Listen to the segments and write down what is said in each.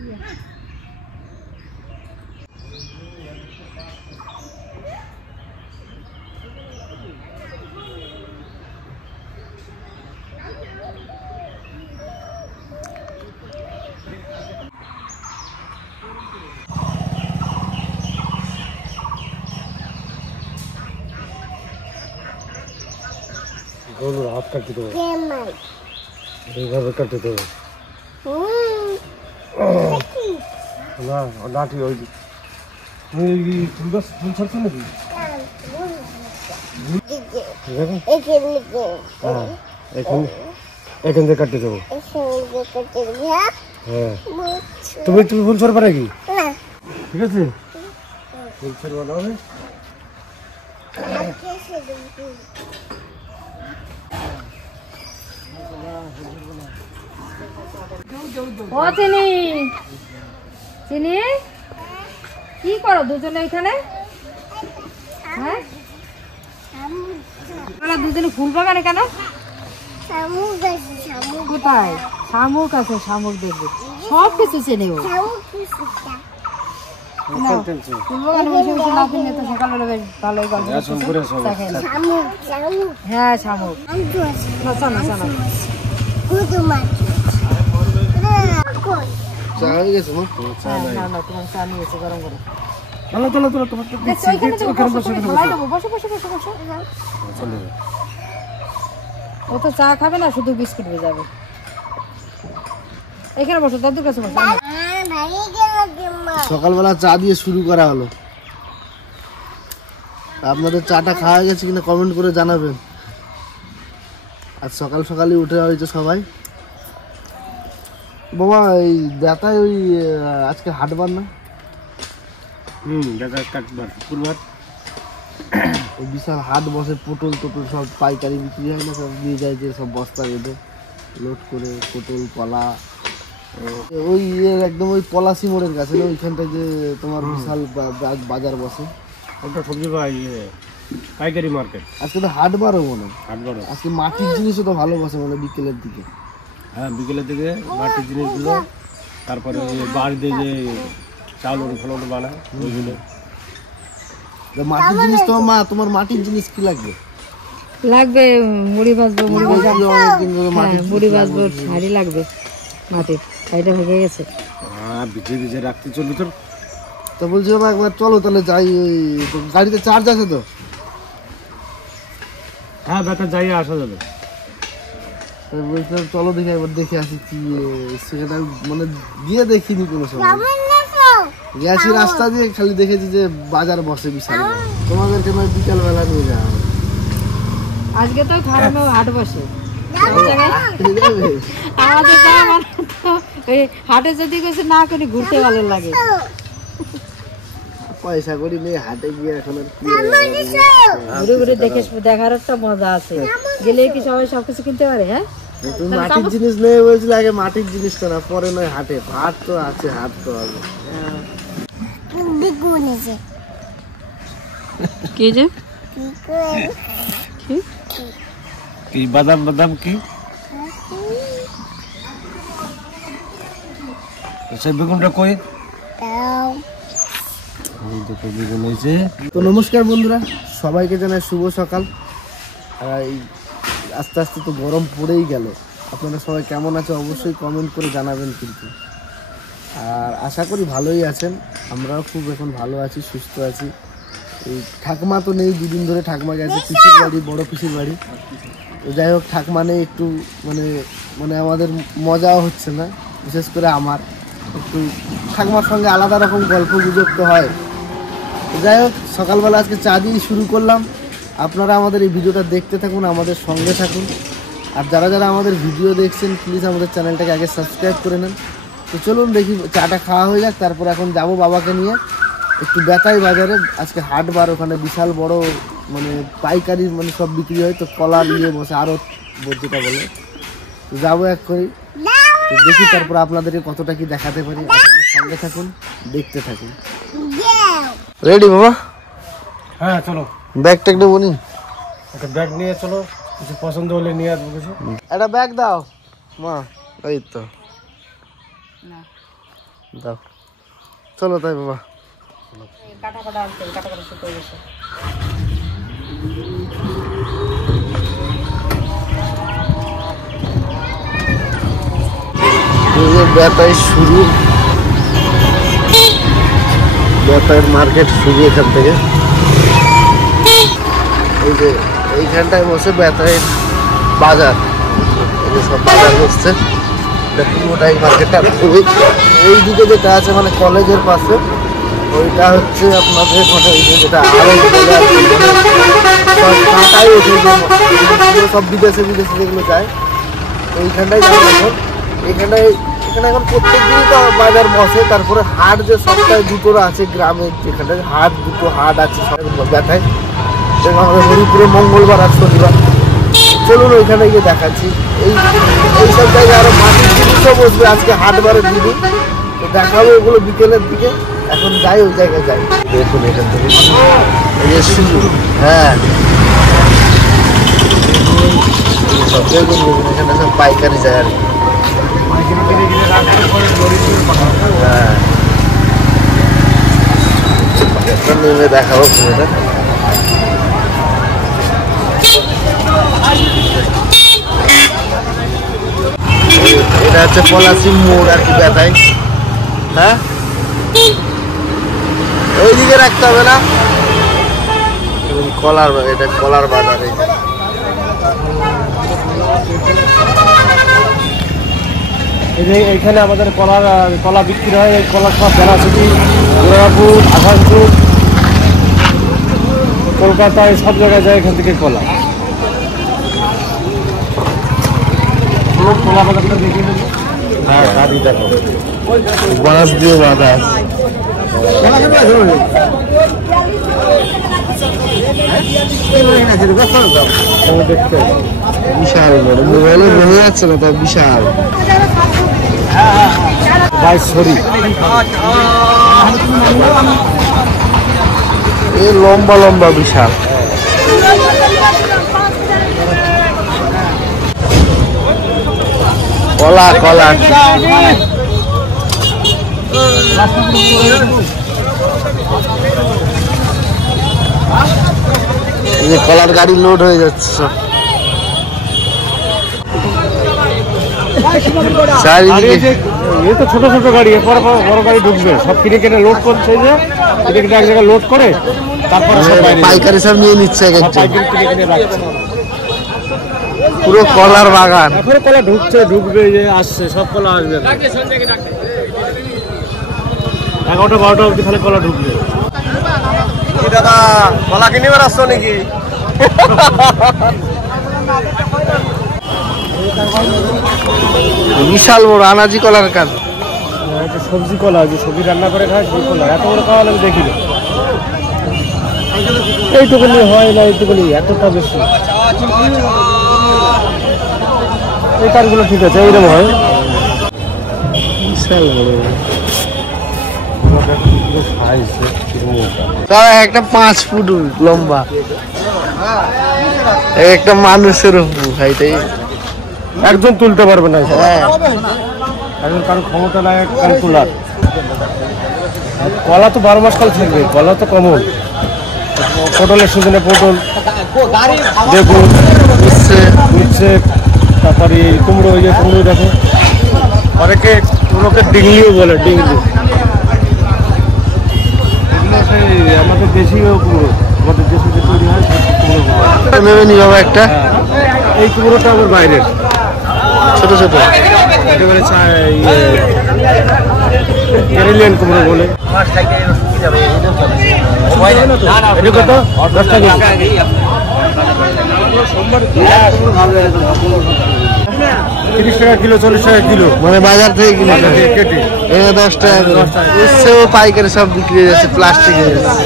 गोलू हाथ काट दो এইভাবে কাটতে দেবে না লাঠি ওই ফুল গাছ ফুল ছাড়ছে নাকি এখান থেকে কাটতে দেবো হ্যাঁ তুমি ফুল ছাড়বা নাকি ঠিক আছে ফুল ছাড়বা না হবে ও চিনি চিনি কি করো দুজনে এখানে হ্যাঁ দুজনে ফুল বাগানে কেন কোথায় শামুক আছে শামুক দেখবে সব কিছু চেনে ও ফুল বাগানে বসে বসে না কিনলে তো সকালবেলা বেশ ভালোই গল্প হ্যাঁ শামুক না না না ও তো চা খাবে না শুধু বিস্কুট ভেজাবে এখানে বসো দাদুর কাছে বসো সকালবেলা চা দিয়ে শুরু করা হলো আপনাদের চাটা খাওয়া গেছে কিনা কমেন্ট করে জানাবেন আজ সকাল সকালই উঠে হয়েছে সবাই বাবা এই দাতায় ওই আজকে হাটবার না দাদা কাটবার পুরবার ওই বিশাল হাট বসে পটল টটল সব পাইকারি বিক্রি হয় না সব নিয়ে যায় যে সব বস্তা বেঁধে লোড করে পটল কলা ওই একদম ওই পলাশি মোড়ের কাছে না ওইখানটায় যে তোমার বিশাল বাজার বসে ওটা সবজি পাইকারি মার্কেট আজকে তো হাটবারও মনে হাটবারও আজকে মাটির জিনিসও তো ভালো বসে মানে বিকেলের দিকে হ্যাঁ বিকেলের দিকে মাটির জিনিসগুলো তারপরে বাড়িতে যে চাউল ফলন বানায় ওইগুলো মাটির জিনিস তো মা তোমার মাটির জিনিস কি লাগবে লাগবে মুড়ি ভাজবো মুড়ি ভাজবো শাড়ি লাগবে মাটির শাড়িটা হয়ে গেছে হ্যাঁ ভিজে ভিজে রাখতে চলবে তোর তো বলছি বাবা একবার চলো তাহলে যাই ওই গাড়িতে চার্জ আছে তো হ্যাঁ বেটা যাই আসা যাবে বলছিলাম চলো দেখে একবার দেখে আসি কি সেটা মানে গিয়ে দেখিনি কোনো সময় গেছি রাস্তা দিয়ে খালি দেখেছি যে বাজার বসে বিশাল তোমাদেরকে নয় বিকালবেলা নিয়ে যাওয়া আজকে তো খারাপ হাট বসে আমাদের হাটে যদি কিছু না করি ঘুরতে ভালো লাগে পয়সা করি নেই হাটে গিয়ে এখন ঘুরে ঘুরে দেখে দেখার একটা মজা আছে গেলে কি সবাই সবকিছু কিনতে পারে হ্যাঁ তুমি মাটির জিনিস নেই বলছিলে আগে মাটির জিনিসটা না পরে নয় হাটে হাট তো আছে হাট তো হবে কি যে কি বাদাম বাদাম কি সে বেগুনটা কই বেগুন হয়েছে তো নমস্কার বন্ধুরা সবাইকে জানাই শুভ সকাল আর আস্তে আস্তে তো গরম পড়েই গেল আপনারা সবাই কেমন আছে অবশ্যই কমেন্ট করে জানাবেন কিন্তু আর আশা করি ভালোই আছেন আমরাও খুব এখন ভালো আছি সুস্থ আছি এই ঠাকুমা তো নেই দুদিন ধরে ঠাকুমা গেছে পিসির বাড়ি বড় পিসির বাড়ি তো যাই হোক ঠাকুমা নেই একটু মানে মানে আমাদের মজাও হচ্ছে না বিশেষ করে আমার একটু ঠাকুমার সঙ্গে আলাদা রকম গল্প গুজব তো হয় যাই হোক সকালবেলা আজকে চা দিয়ে শুরু করলাম আপনারা আমাদের এই ভিডিওটা দেখতে থাকুন আমাদের সঙ্গে থাকুন আর যারা যারা আমাদের ভিডিও দেখছেন প্লিজ আমাদের চ্যানেলটাকে আগে সাবস্ক্রাইব করে নেন তো চলুন দেখি চাটা খাওয়া হয়ে যাক তারপর এখন যাব বাবাকে নিয়ে একটু বেতাই বাজারে আজকে হাটবার ওখানে বিশাল বড় মানে পাইকারি মানে সব বিক্রি হয় তো কলা নিয়ে বসে আরও যেটা বলে তো যাবো এক করে তো দেখি তারপর আপনাদেরকে কতটা কি দেখাতে পারি আপনাদের সঙ্গে থাকুন দেখতে থাকুন রেডি বাবা হ্যাঁ চলো ব্যাগ ট্যাগ নেবো নি একটা ব্যাগ নিয়ে চলো কিছু পছন্দ হলে নিয়ে আসবো কিছু একটা ব্যাগ দাও মা এই তো দাও চলো তাই বাবা। কাটা কাটা আনতেন, কাটা কাটা শুকিয়ে গেছে। বেতাই শুরু, বেতাইয়ের মার্কেট শুরু এখান থেকে। এই যে এইখানটায় বসে বেতাইয়ের বাজার, এই যে সব বাজার বসছে পুরোটাই মার্কেটটা। এইদিকে যেটা আছে মানে কলেজের পাশে, ওইটা হচ্ছে আপনাদের মানে ওই যে যেটা আরো বলে আর কি, সব কাঁটাই ওঠে, সব বিদেশে বিদেশে যেগুলো যায় ওইখানটাই যাবো এখন। এখানে এখন প্রত্যেক দিনই তো বাজার বসে। তারপরে হাট যে সপ্তাহে দুটো আছে গ্রামের, যেখানে হাট দুটো হাট আছে সব ব্যথায়, আমাদের হরিপুরে মঙ্গলবার আর শনিবার। চলুন ওইখানে গিয়ে দেখাচ্ছি। এইসব জায়গায় আরো মাটির জিনিসও বসবে আজকে হাটবারের দিনই, তো দেখাবো ওগুলো বিকেলের দিকে। এখন যাই ওই জায়গায় যাই। দেখুন এখান থেকে এই যে শুরু, হ্যাঁ সব দেখুন এখানে সব পাইকারি যায় আর কি। হ্যাঁ নেমে দেখাবো পুরোটা। এটা হচ্ছে পলাশি মোড় আর কি ব্যথায়। হ্যাঁ ওইদিকে রাখতে হবে না, কলার, এটা কলার বাজার। এই যে এইখানে আমাদের কলা বিক্রি হয়। এই কলা সব বেনারসি, দুর্গাপুর, আসানসোল, কলকাতায় সব জায়গায় যায় এখান থেকে কলা। কলা বাজারটা দেখে নেব। হ্যাঁ গাড়িটা বাঁশ দিয়ে বাঁধা, বিশাল বড়, মোবাইলে বোঝা যাচ্ছে না, তা বিশাল। বাইশরি এ লম্বা লম্বা বিশাল। কলা কলা কলার গাড়ি লোড হয়ে যাচ্ছে সব চারিদিকে। এই তো ছোট ছোট গাড়ি, এরপর বড় গাড়ি ঢুকবে, সব কিনে কিনে লোড করছে, যে কিনে কিনে এক জায়গায় লোড করে তারপরে পাইকারি সব নিয়ে নিচ্ছে এক একটা, পাইকারি কিনে কিনে রাখছে। পুরো কলার বাগান। এখন কলা ঢুকছে, ঢুকবে, যে আসছে, সব কলা আসবে 11টা 12টা অবধি খালি কলা ঢুকবে। দাদা কলা কিনে বেড়াচ্ছ নাকি? বিশাল বড় আনাজি কলার কাজ। একটা সবজি কলা, যে সবজি রান্না করে খায় সেই কলা। এত বড় খাওয়া আমি দেখিনি, এইটুকুনি হয় না, এইটুকুনি, এতটা বেশি। এই কারগুলো ঠিক আছে, এইরকম হয়। বিশাল বড় সাইজ তারা একটা 5 ফুট লম্বা, একটা মানুষের হাইটাই একজন তুলতে পারবে না। হ্যাঁ একজন কারো ক্ষমতা নাই ক্যালকুলার। কলা তো 12 মাস কাল থাকবে, কলা তো কমন। পটলের সিজনে পটল, বেগুন, উচ্ছে, তারপরে কুমড়ো, ওই যে কুমড়ো দেখো, অনেকে কুমড়োকে ডিংলিও বলে, ডিংলি। আমাদের দেশীয় কুমড়ো, আমাদের দেশে যে তৈরি হয় কুমড়ো। নেবে নি বাবা একটা, এই কুমড়োটা আমার বাইরের, ছোট ছোট একেবারে কেরালিয়ান কুমড়ো বলে। এটা কত? 10 টাকা। 30 টাকা কিলো, 40 টাকা কিলো, মানে বাজার থেকে কিনে কেটে। 10 টাকা করে। উচ্ছেও পাইকারি সব বিক্রি হয়ে যাচ্ছে, প্লাস্টিক হয়ে যাচ্ছে।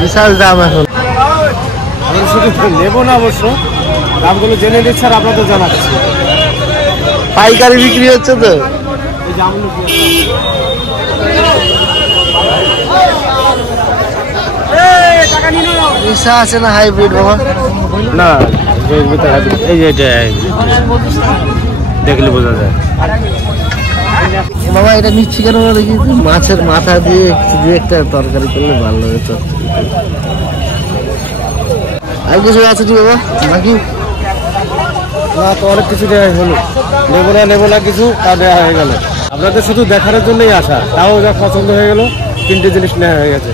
বিশাল দাম এখন। আমি শুধু নেবো না, অবশ্য দামগুলো জেনে নিচ্ছি আর আপনাদের জানাচ্ছি। পাইকারি বিক্রি হচ্ছে তো, এই ঈশা আছে না হাইব্রিড বাবা? না এই যে এটা দেখলে বোঝা যায়। বাবা এটা নিচ্ছি কেন দেখি, মাছের মাথা দিয়ে একটা তরকারি করলে ভালো হবে। চচ্চড়ি আর কিছু আছে কি বাবা নাকি? না তো অনেক কিছু দেওয়া হলো, নেবো না কিছু তা দেওয়া হয়ে গেল। আপনাদের শুধু দেখার জন্যই আসা, তাও যা পছন্দ হয়ে গেল। 3টে জিনিস নেওয়া হয়ে গেছে,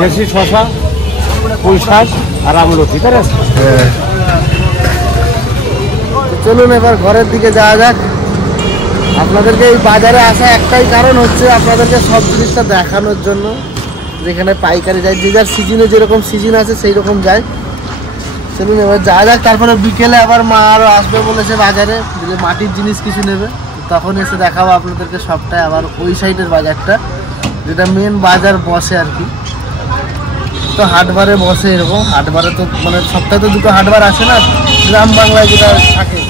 দেশি শশা, পুঁই শাক আর আমলকি। ঠিক আছে, চলুন এবার ঘরের দিকে যাওয়া যাক। আপনাদেরকে এই বাজারে আসা একটাই কারণ হচ্ছে আপনাদেরকে সব জিনিসটা দেখানোর জন্য। যেখানে পাইকারি যায়, যে যার সিজনে যেরকম সিজন আছে সেই রকম যায়। চলুন এবার যাওয়া যাক। তারপরে বিকেলে আবার মা আরও আসবে বলেছে বাজারে, যে মাটির জিনিস কিছু নেবে, তখন এসে দেখাবো আপনাদেরকে সবটাই। আবার ওই সাইডের বাজারটা যেটা মেন বাজার বসে আর কি, তো হাটবারে বসে এরকম। হাটবারে তো মানে সপ্তাহে তো 2টো হাটবার আসে না, গ্রাম বাংলায় যেটা থাকে।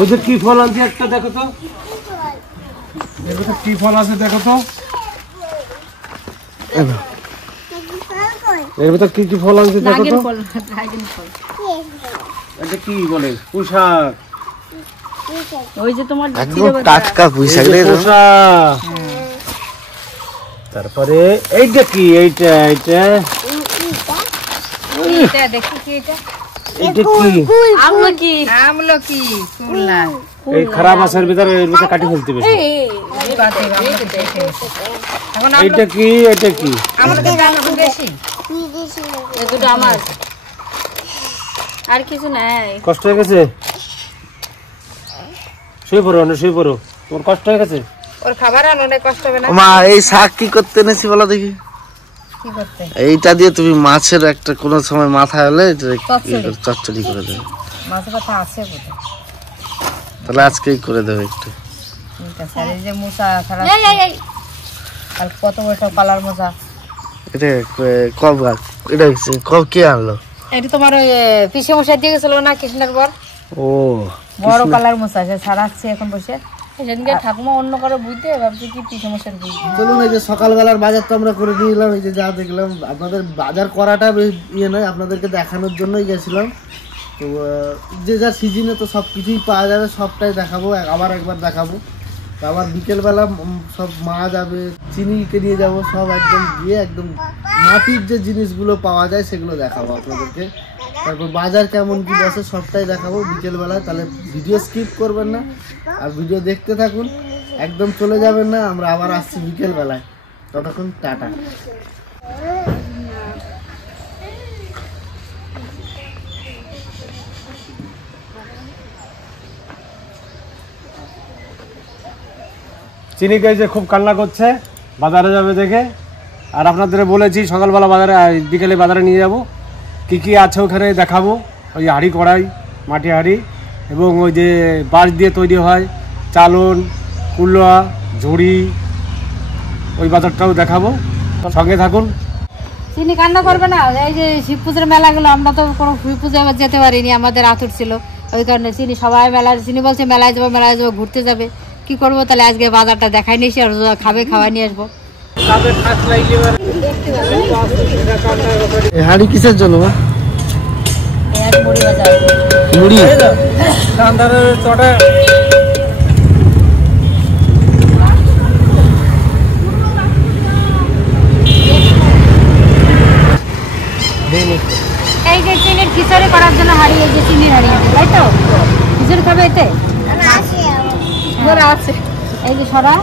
ওই যে কি ফল আনছে একটা দেখো তো, এর ভিতর কি ফল আছে দেখো তো, এর ভিতর কি কি ফল আনছে দেখো তো। এটা কি বলে? পুঁই শাক। ওই যে তোমার একদম টাটকা পুঁই শাক রে। তারপরে এইটা কি? এইটা দেখি কি এটা? এইটা কি? আমলকি কুলা। এই খারাপ আসার ভিতরে এর ভিতরে কাটি ফেলতে হবে। এইটা কি? এটা কি? আমলকির দাম এখন বেশি। এই দুটো আমার, আর কিছু নাই। কষ্ট হয়ে গেছে? শুয়ে পড়ো। তোমার কষ্ট হয়ে গেছে? ওর খাবার আনো, অনেক কষ্ট হবে না। মা এই শাক কি করতে এনেছি বলো দেখি? কি করতে? এইটা দিয়ে তুমি মাছের একটা কোনো সময় মাথা হলে চচ্চড়ি করে দেবে। মাছের কথা আছে কোথায়? তাহলে আজকেই করে দেবে একটু। ঠিক আছে। আর এই যে মোচা খারাপ, আর কত বড় কালার মোচা। এটা কব গাছ, এটা কব কে আনলো? এটা তোমার ওই পিসে মশাই দিয়ে গেছিল না কৃষ্ণের বর। ও বড় কালার মোচা, সে ছাড়াচ্ছে এখন বসে। সেদিনকে ঠাকুমা অন্য করে বুঝতে ভাবছি কি পিসে মশাই বুঝতে। চলুন এই যে সকালবেলার বাজার তো আমরা করে দিয়ে এলাম। এই যে যা দেখলাম, আপনাদের বাজার করাটা ইয়ে নয়, আপনাদেরকে দেখানোর জন্যই গেছিলাম। তো যে যা সিজনে তো সব কিছুই পাওয়া যাবে, সবটাই দেখাবো। আবার একবার দেখাবো। তো আবার বিকেলবেলা সব মা যাবে, চিনিকে নিয়ে যাব, সব একদম গিয়ে একদম মাটির যে জিনিসগুলো পাওয়া যায় সেগুলো দেখাবো আপনাদেরকে। তারপর বাজার কেমন কি বসে সবটাই দেখাবো বিকেলবেলায়। তাহলে ভিডিও স্কিপ করবেন না, আর ভিডিও দেখতে থাকুন, একদম চলে যাবেন না। আমরা আবার আসছি বিকেলবেলায়, ততক্ষণ টাটা। চিনি গাইছে খুব কান্না করছে, বাজারে যাবে দেখে। আর আপনাদের বলেছি সকালবেলা বাজারে, বিকেলে বাজারে নিয়ে যাব। কি কি আছে ওখানে দেখাবো। ওই হাঁড়ি কড়াই, মাটি হাঁড়ি, এবং ওই যে বাঁশ দিয়ে তৈরি হয় চালন, কুলোয়া, ঝুড়ি, ওই বাজারটাও দেখাবো। সঙ্গে থাকুন। চিনি কান্না করবে না। এই যে শিব পুজোর মেলা গুলো, আমরা তো কোনো শিব পুজো আবার যেতে পারিনি, আমাদের আতুর ছিল। ওই কারণে চিনি সবাই চিনি বলছে মেলায় যাবো ঘুরতে যাবে। কি করবো তাহলে, আজকে বাজারটা দেখাই নিয়েছি, আর খাবে খাওয়া নিয়ে আসবো। হাঁড়ি কিসের জন্য? মুড়ি বাজার, মুড়ি এই যে চিনির খিচুড়ি করার জন্য হাঁড়ি, এই যে চিনির হাঁড়ি, তাই তো? খিচুড়ি খাবে এতে? আছে এই যে সরা,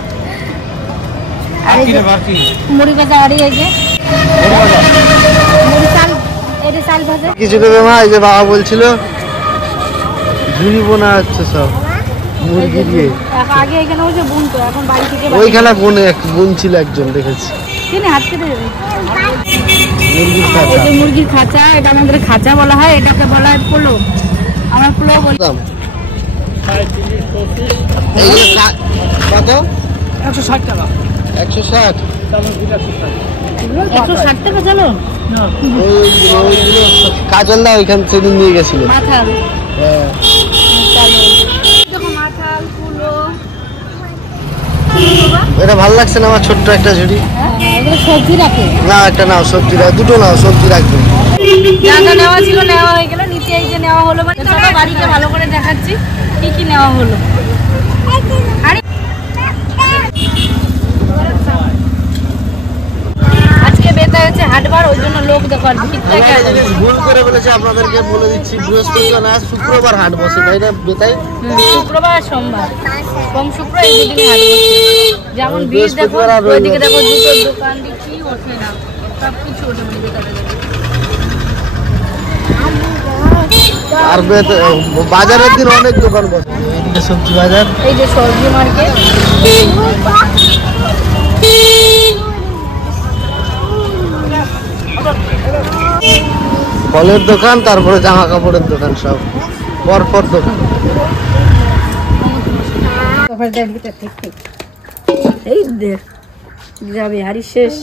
আর এই যে মুড়ি ভাজা হাঁড়ি, এই যে মুড়ি চাল, এই যে চাল ভাজা। কিছু দেবে মা? এই যে বাবা বলছিল ঝুড়ি বোনা হচ্ছে সব মুরগি দিয়ে। আগে এখানে ওই যে বুনতো, এখন বাড়ি থেকে ওইখানে বোন ছিল একজন, দেখেছি। চিনি হাত কেটে দেবে। মুরগির এই খাঁচা। যে মুরগির খাঁচা, এটা আমাদের খাঁচা বলা হয়, এটাকে বলা হয় পোলো। আমরা পোলো বলি। কত? 160 টাকা। 160? 160 টাকা। চলো ওইগুলো কাজল দা ওইখান থেকে নিয়ে গেছিল। মাথাল হ্যাঁ দেখো মাথাল কুলো এটা ভালো লাগছে না আমার ছোট্ট একটা ঝুড়ি। এগুলো সবজি রাখে না একটা নাও সবজি রাখ, দুটো নাও সবজি রাখবে। যা যা নেওয়া ছিল নেওয়া হয়ে গেল, নিচে এই যে নেওয়া হলো, মানে চলো বাড়িতে ভালো করে দেখাচ্ছি কি কি নেওয়া হলো। আজকে বেতায় হচ্ছে হাটবার, ওই জন্য লোক দেখো ভিড় থাকে। ভুল করে বলেছে, আপনাদেরকে বলে দিচ্ছি বৃহস্পতিবার না শুক্রবার হাট বসে, তাই না বেতায়? শুক্রবার আর সোমবার, কম শুক্র এই দুদিনই হাট বসে। যেমন ভিড় দেখো, ওইদিকে দেখো জুতোর দোকান কি ওঠে না, সব কিছু ওঠে মানে বেতারে। আর বাজারের দিন অনেক দোকান বসে, এইদিকে সবজি বাজার, এই যে সবজি মার্কেট, ফলের দোকান, তারপরে জামা কাপড়ের দোকান, সব পরপর দোকান। এই দেখ যাবে হাড়ি শেষ।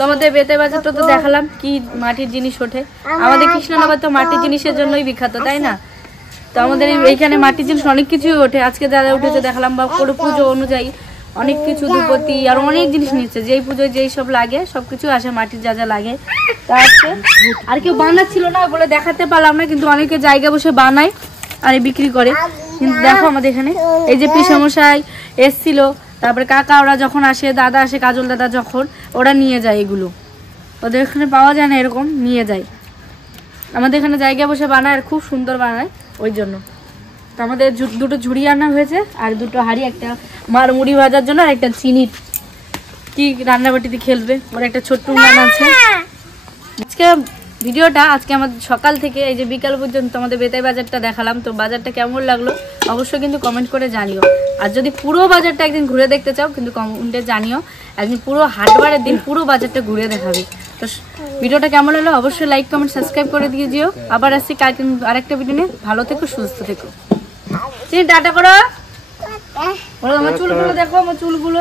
তোমাদের বেতে বাজারটা তো দেখালাম কি মাটির জিনিস ওঠে। আমাদের কৃষ্ণনগর তো মাটির জিনিসের জন্যই বিখ্যাত, তাই না? তো আমাদের এইখানে মাটির জিনিস অনেক কিছুই ওঠে। আজকে যারা উঠেছে দেখালাম, বা কোনো পুজো অনুযায়ী অনেক কিছু, দুপতি আর অনেক জিনিস নিচ্ছে। যেই পুজোয় যেই সব লাগে সবকিছু আসে, মাটির যা যা লাগে তা আছে। আর কেউ বানাচ্ছিল না বলে দেখাতে পারলাম না, কিন্তু অনেকে জায়গা বসে বানায় আর বিক্রি করে। কিন্তু দেখো আমাদের এখানে এই যে পিসামশাই এসছিল, তারপরে কাকা ওরা যখন আসে, দাদা আসে, কাজল দাদা যখন, ওরা নিয়ে যায় এগুলো। ওদের এখানে পাওয়া যায় না, এরকম নিয়ে যায়। আমাদের এখানে জায়গা বসে বানায় আর খুব সুন্দর বানায়, ওই জন্য। তো আমাদের দুটো ঝুড়ি আনা হয়েছে আর দুটো হাঁড়ি, একটা মার মুড়ি ভাজার জন্য আর একটা চিনি কি রান্নাবাটিতে খেলবে, ওর একটা ছোট্ট উনান আছে। আজকে ভিডিওটা আমাদের সকাল থেকে এই যে বিকাল পর্যন্ত আমাদের বেতাই বাজারটা দেখালাম। তো বাজারটা কেমন লাগলো অবশ্যই কিন্তু কমেন্ট করে জানিও। আর যদি পুরো বাজারটা একদিন ঘুরে দেখতে চাও কিন্তু কমেন্টে জানিও, একদিন পুরো হাটবারের দিন পুরো বাজারটা ঘুরে দেখাবে। তো ভিডিওটা কেমন হলো অবশ্যই লাইক কমেন্ট সাবস্ক্রাইব করে দিয়ে দিও। আবার আসছি কালকে আরেকটা ভিডিও নিয়ে। ভালো থেকো, সুস্থ থেকো। টাটা করো। আমার চুলগুলো দেখো, আমার চুলগুলো।